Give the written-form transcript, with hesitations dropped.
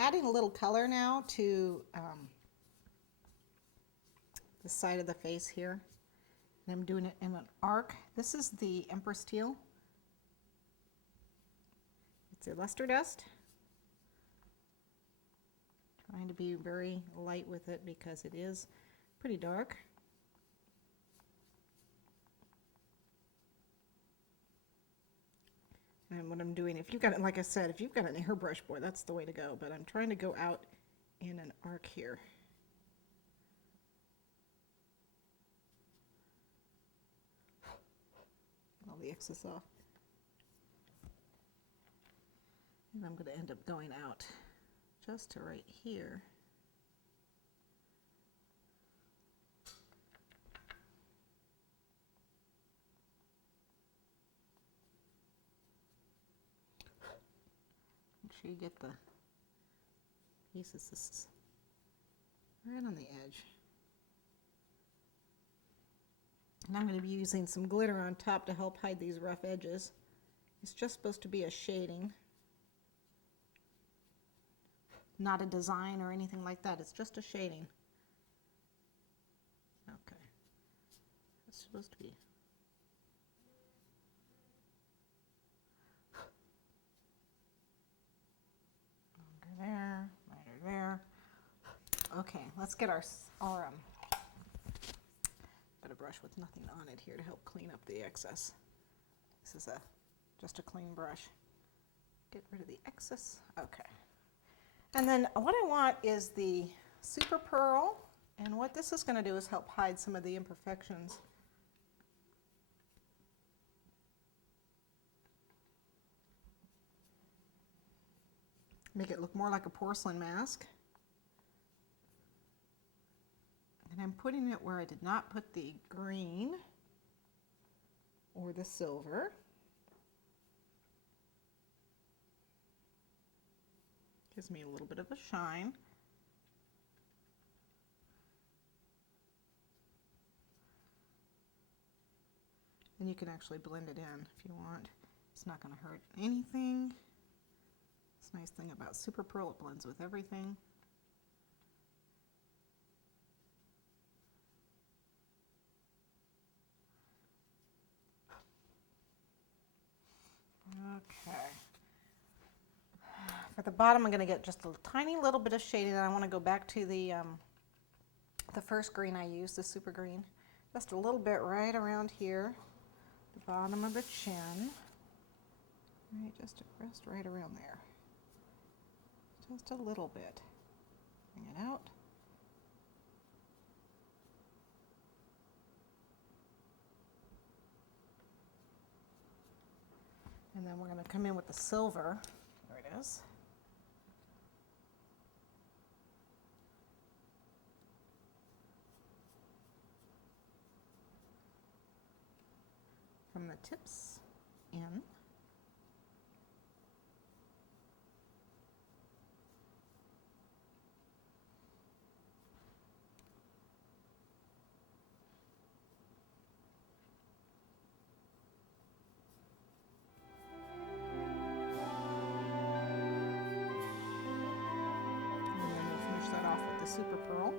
adding a little color now to the side of the face here. And I'm doing it in an arc. This is the Empress Teal. It's a luster dust. Trying to be very light with it because it is pretty dark. And what I'm doing, if you've got, like I said, if you've got an airbrush board, that's the way to go. But I'm trying to go out in an arc here. Get all the excess off. And I'm going to end up going out just to right here. Make sure you get the pieces. This is right on the edge. And I'm going to be using some glitter on top to help hide these rough edges. It's just supposed to be a shading, not a design or anything like that. It's just a shading. Okay. It's supposed to be. Under there, right there. Okay, let's get our got a brush with nothing on it here to help clean up the excess. This is just a clean brush. Get rid of the excess. Okay. And then what I want is the Super Pearl, and what this is going to do is help hide some of the imperfections. Make it look more like a porcelain mask. And I'm putting it where I did not put the green or the silver. Gives me a little bit of a shine. And you can actually blend it in if you want. It's not going to hurt anything. It's a nice thing about Super Pearl, it blends with everything. Okay. For the bottom, I'm going to get just a tiny little bit of shading, and I want to go back to the first green I used, the super green. Just a little bit right around here, the bottom of the chin. Right, just right around there. Just a little bit. Bring it out. And then we're going to come in with the silver. There it is. From the tips in. Super Pearl.